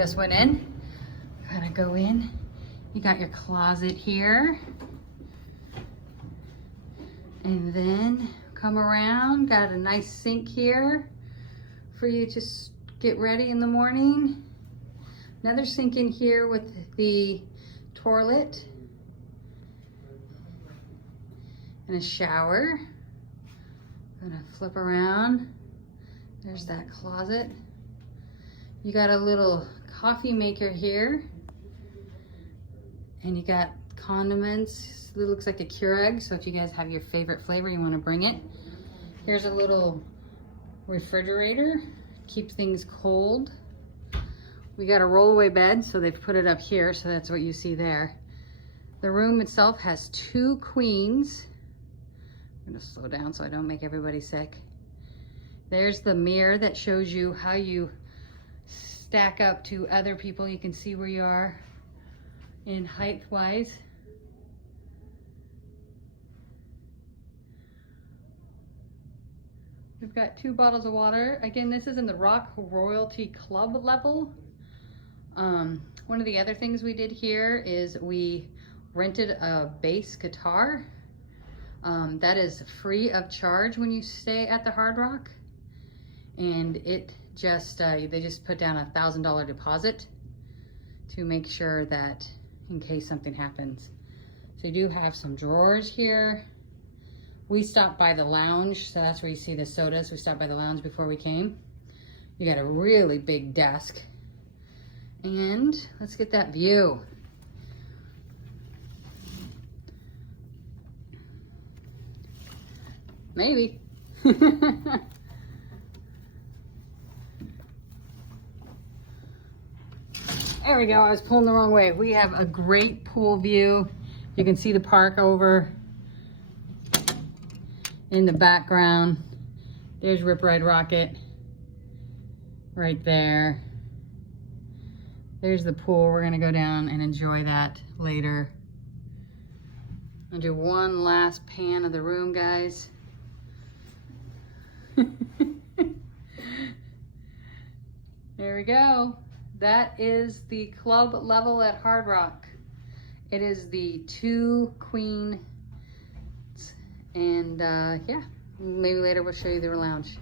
Just went in. Gotta go in. You got your closet here. And then come around. Got a nice sink here for you to get ready in the morning. Another sink in here with the toilet. And a shower. Gonna flip around. There's that closet. You got a little coffee maker here. And you got condiments. It looks like a Keurig, so if you guys have your favorite flavor, you want to bring it. Here's a little refrigerator. Keep things cold. We got a rollaway bed, so they've put it up here, so that's what you see there. The room itself has 2 queens. I'm gonna slow down so I don't make everybody sick. There's the mirror that shows you how you stack up to other people. You can see where you are in height-wise. We've got 2 bottles of water. Again, this is in the Rock Royalty Club level. One of the other things we did here is we rented a bass guitar. That is free of charge when you stay at the Hard Rock. And it just, they just put down $1,000 deposit to make sure that in case something happens. So you do have some drawers here. We stopped by the lounge, so that's where you see the sodas. We stopped by the lounge before we came. You got a really big desk. And let's get that view. Maybe. There we go, I was pulling the wrong way. We have a great pool view. You can see the park over in the background. There's Rip Ride Rocket right there. There's the pool. We're gonna go down and enjoy that later. I'll do one last pan of the room, guys. There we go. That is the club level at Hard Rock. It is the 2 queen, and yeah, maybe later we'll show you the lounge.